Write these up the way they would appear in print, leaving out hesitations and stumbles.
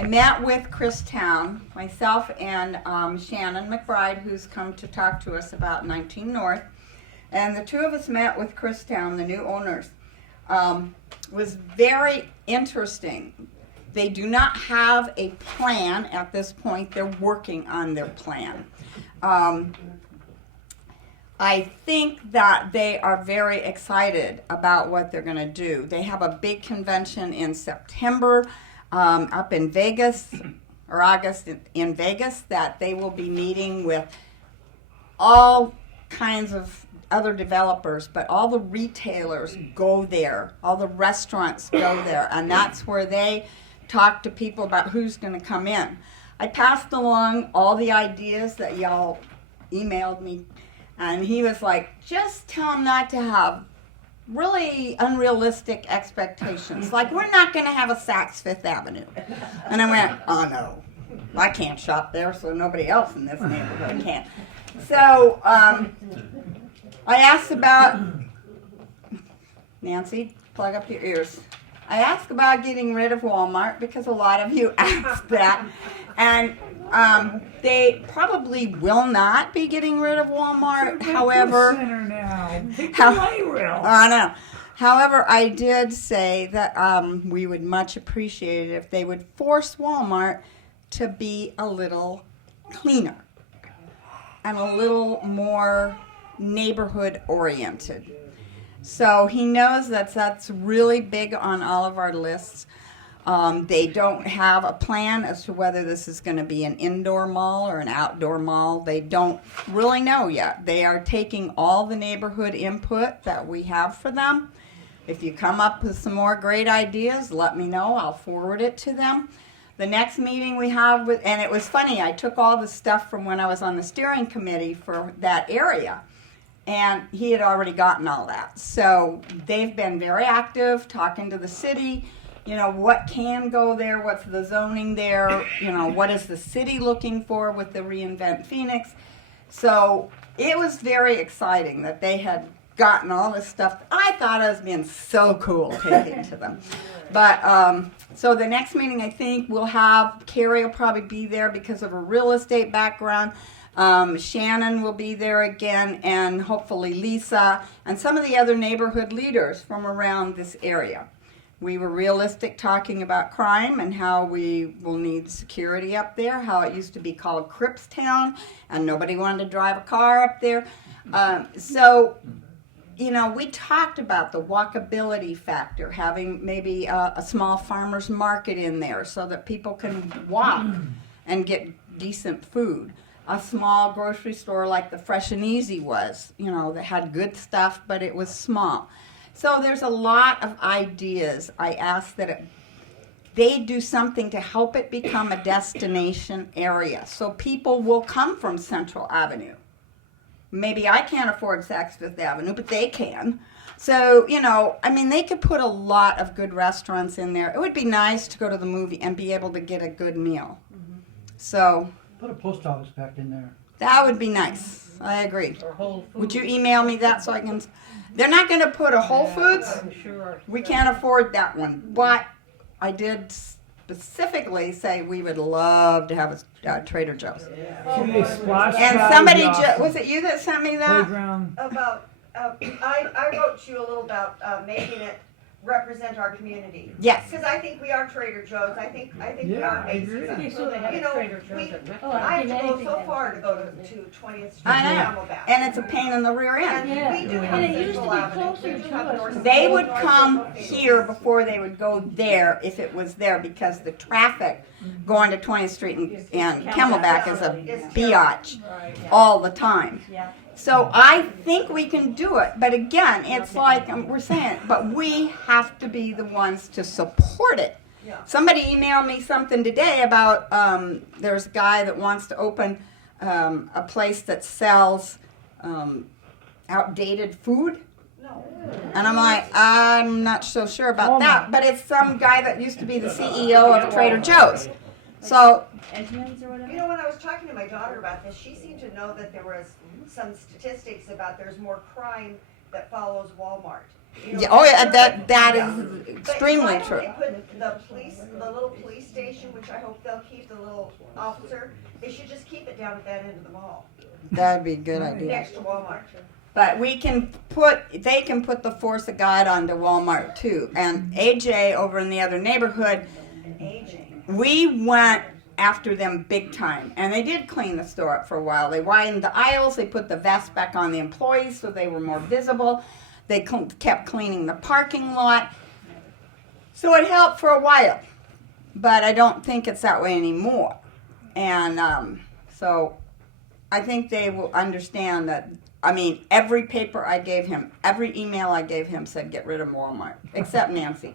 I met with Christown, myself and Shannon McBride, who's come to talk to us about 19 North. And the two of us met with Christown, the new owners. Was very interesting. They do not have a plan at this point. They're working on their plan. I think that they are very excited about what they're going to do. They have a big convention in September up in Vegas, or August in Vegas, that they will be meeting with all kinds of other developers, but all the retailers go there, all the restaurants go there, and that's where they talk to people about who's going to come in. I passed along all the ideas that y'all emailed me, and he was like, just tell them not to have really unrealistic expectations. Like, we're not going to have a Saks Fifth Avenue. And I went, oh no, I can't shop there, so nobody else in this neighborhood can. So I asked about, Nancy, plug up your ears. I asked about getting rid of Walmart because a lot of you asked that. And they probably will not be getting rid of Walmart. However, I know. However, I did say that we would much appreciate it if they would force Walmart to be a little cleaner and a little more neighborhood oriented. So he knows that that's really big on all of our lists. They don't have a plan as to whether this is going to be an indoor mall or an outdoor mall. They don't really know yet. They are taking all the neighborhood input that we have for them. If you come up with some more great ideas, let me know. I'll forward it to them. The next meeting we have with, and it was funny, I took all the stuff from when I was on the steering committee for that area. And he had already gotten all that. So they've been very active talking to the city, you know, what can go there, what's the zoning there, you know, what is the city looking for with the Reinvent Phoenix. So it was very exciting that they had gotten all this stuff. I thought it was being so cool taking to them. But so the next meeting, I think we'll have, Kerry will probably be there because of her real estate background. Shannon will be there again, and hopefully Lisa and some of the other neighborhood leaders from around this area. We were realistic talking about crime and how we will need security up there, how it used to be called Christown and nobody wanted to drive a car up there. So, you know, we talked about the walkability factor, having maybe a small farmer's market in there so that people can walk and get decent food. A small grocery store like the Fresh and Easy was, you know, that had good stuff, but it was small. So there's a lot of ideas. I asked that they do something to help it become a destination area. So people will come from Central Avenue. Maybe I can't afford Saks Fifth Avenue, but they can. So, you know, I mean, they could put a lot of good restaurants in there. It would be nice to go to the movie and be able to get a good meal. Mm-hmm. So put a post office back in there. That would be nice. I agree. Or Whole Foods. Would you email me that so I can? They're not going to put a Whole Foods. I'm sure. We can't afford that one. But I did specifically say we would love to have a Trader Joe's. And somebody was it you that sent me that? Playground. About, I wrote you a little about making it represent our community. Yes. Because I think we are Trader Joe's. I think we Yeah, are I agree. Macy's. Okay, so they have You a know, Trader Joe's at Metro. I have to go so far to go to 20th Street I know. Camelback. And it's a pain in the rear And end. Yeah. we do And have it used to Central be Avenue. closer We do to have us. North- They would North- come North- here before they would go there if it was there because the traffic going to 20th Street and Camelback is a biatch Right, yeah. all the time. Yeah. So I think we can do it, but again, it's like we're saying, but we have to be the ones to support it. Yeah. Somebody emailed me something today about there's a guy that wants to open a place that sells outdated food. No. And I'm like, I'm not so sure about that, but it's some guy that used to be the CEO of Trader Joe's. So, Edmonds or whatever? You know, when I was talking to my daughter about this, she seemed to know that there was some statistics about there's more crime that follows Walmart. You know, yeah, oh yeah, that Yeah. is But extremely why don't true. they put the little police station, which I hope they'll keep, the little officer, they should just keep it down at that end of the mall, That'd be a good idea. next to Walmart. But they can put the force of God onto Walmart too. And AJ over in the other neighborhood, AJ. we went after them big time. And they did clean the store up for a while. They widened the aisles. They put the vests back on the employees so they were more visible. They kept cleaning the parking lot. So it helped for a while. But I don't think it's that way anymore. And so I think they will understand that. I mean, every paper I gave him, every email I gave him said get rid of Walmart, except Nancy.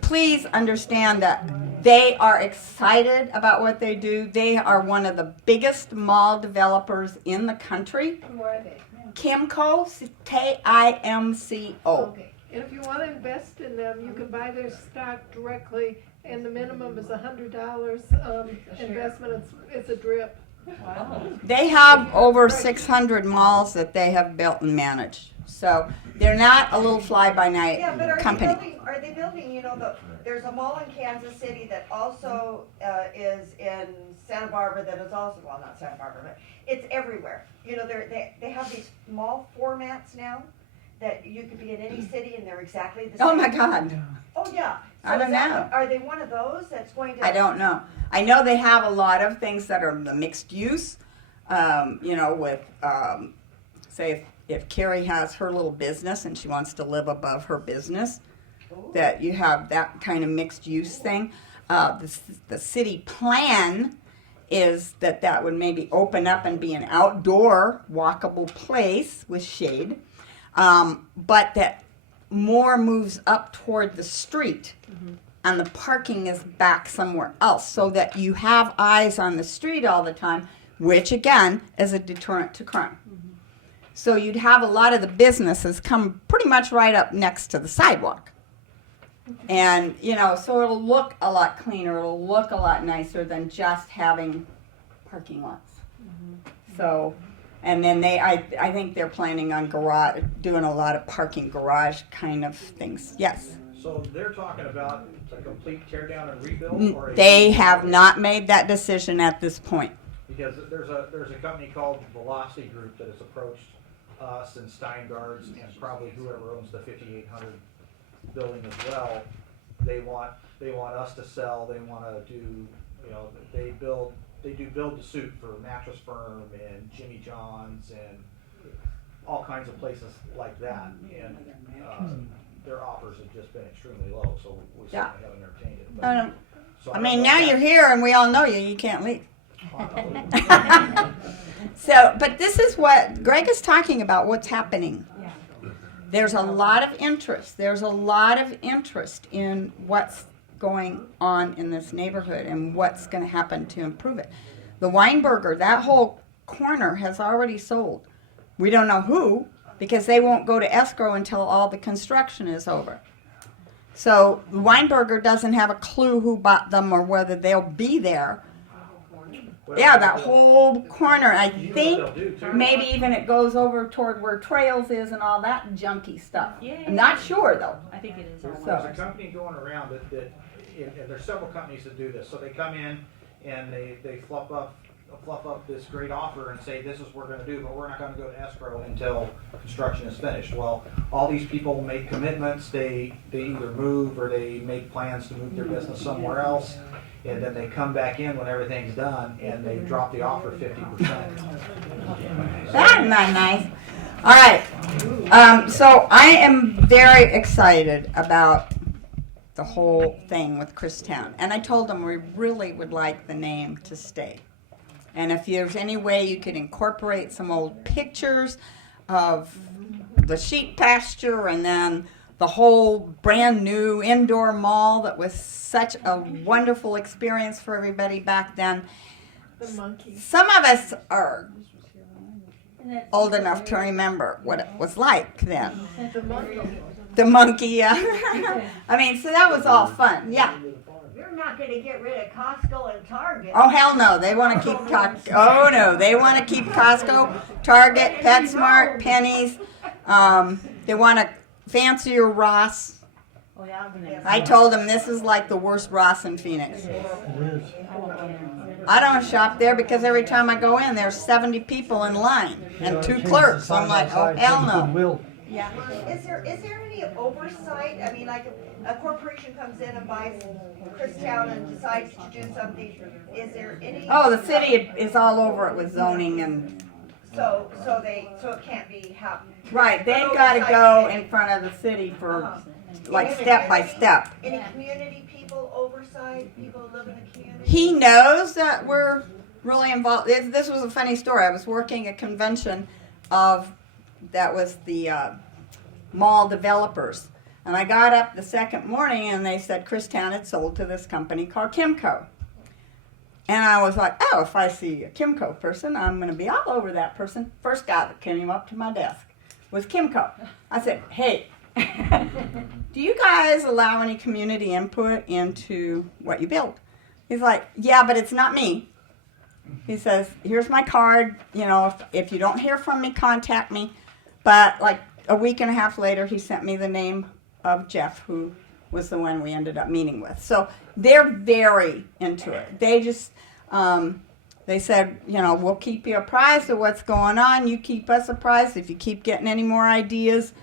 Please understand that they are excited about what they do. They are one of the biggest mall developers in the country. Who are they? Kimco, K-I-M-C-O. Okay, and if you want to invest in them, you can buy their stock directly, and the minimum is $100 investment. It's a drip. Wow. They have over 600 malls that they have built and managed. So they're not a little fly-by-night Yeah, but company. are they building, you know, there's a mall in Kansas City that also is in Santa Barbara that is also, well, not Santa Barbara, but it's everywhere. You know, they have these mall formats now that you could be in any city and they're exactly the same. Oh my God. Oh, yeah. So I don't is that know. what- Are they one of those that's going to? I don't know. I know they have a lot of things that are the mixed use, you know, with, say, if Kerry has her little business and she wants to live above her business, that you have that kind of mixed use thing. The city plan is that would maybe open up and be an outdoor walkable place with shade, but that more moves up toward the street. And the parking is back somewhere else so that you have eyes on the street all the time, which again is a deterrent to crime. So you'd have a lot of the businesses come pretty much right up next to the sidewalk. And, you know, so it'll look a lot cleaner, it'll look a lot nicer than just having parking lots. So, and then I think they're planning on doing a lot of parking garage kind of things. Yes. So they're talking about a complete tear down and rebuild, or They have not made that decision at this point. because there's a company called Velocity Group that has approached us and Steingart's and probably whoever owns the 5800 building as well. They want us to sell. They want to do, you know, they do build to suit for Mattress Firm and Jimmy John's and all kinds of places like that. And their offers have just been extremely low, so we Yeah. certainly haven't entertained it. So I don't mean, know now if you're that's- here and we all know you. You can't leave. Oh, So, but this is what Greg is talking about, what's happening. There's a lot of interest. There's a lot of interest in what's going on in this neighborhood and what's going to happen to improve it. The Weinberger, that whole corner has already sold. We don't know who, because they won't go to escrow until all the construction is over. So the Weinberger doesn't have a clue who bought them or whether they'll be there. Well, Yeah, that whole corner. I you know what think they'll do, too? maybe even it goes over toward where Trails is and all that junky stuff. Yeah. I'm not sure though. I think it is. There's So- a company going around and there's several companies that do this. So they come in and they fluff up this great offer and say, this is what we're gonna do, but we're not gonna go to escrow until construction is finished. Well, all these people make commitments, they either move or they make plans to move their business somewhere else. And then they come back in when everything's done and they drop the offer 50%. That's not nice. All right. So I am very excited about the whole thing with Christown. And I told them we really would like the name to stay. And if there's any way you could incorporate some old pictures of the sheep pasture and then the whole brand new indoor mall that was such a wonderful experience for everybody back then. The monkey. Some of us are old enough to remember what it was like then. The monkey. The monkey, yeah. I mean, so that was all fun, yeah. You're not gonna get rid of Costco and Target. Oh, hell no, they want to keep Costco. Oh, no, they want to keep Costco, Target, PetSmart, Penny's. They want to fancier Ross. Oh, yeah, I'm gonna. I told him this is like the worst Ross in Phoenix. It is. I don't shop there because every time I go in, there's 70 people in line and 2 clerks. I'm like, oh, hell no. Goodwill. Yeah. Is there any oversight? I mean, like a corporation comes in and buys Christown and decides to do something, is there any? Oh, the city is all over it with zoning and, So it can't be happening. right, they've gotta go in front of the city for, like, step by step. Any community people oversight, people who live in the community? He knows that we're really involved. This was a funny story. I was working a convention that was the mall developers. And I got up the second morning and they said Christown had sold to this company called Kimco. And I was like, oh, if I see a Kimco person, I'm going to be all over that person. First guy that came up to my desk was Kimco. I said, hey, do you guys allow any community input into what you build? He's like, yeah, but it's not me. He says, here's my card. You know, if you don't hear from me, contact me. But like a week and a half later, he sent me the name of Jeff, who was the one we ended up meeting with. So they're very into it. They just, they said, you know, we'll keep you apprised of what's going on. You keep us apprised. If you keep getting any more ideas,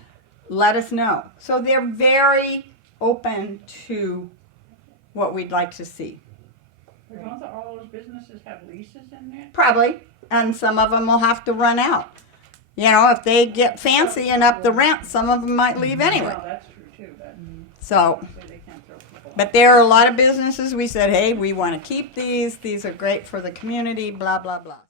let us know. So they're very open to what we'd like to see. Don't all those businesses have leases in there? Probably. And some of them will have to run out. You know, if they get fancy and up the rent, some of them might leave anyway. Well, that's true too, but So, they can't throw people but there are a lot of businesses we said, hey, we want to keep these. These are great for the community, blah, blah, blah.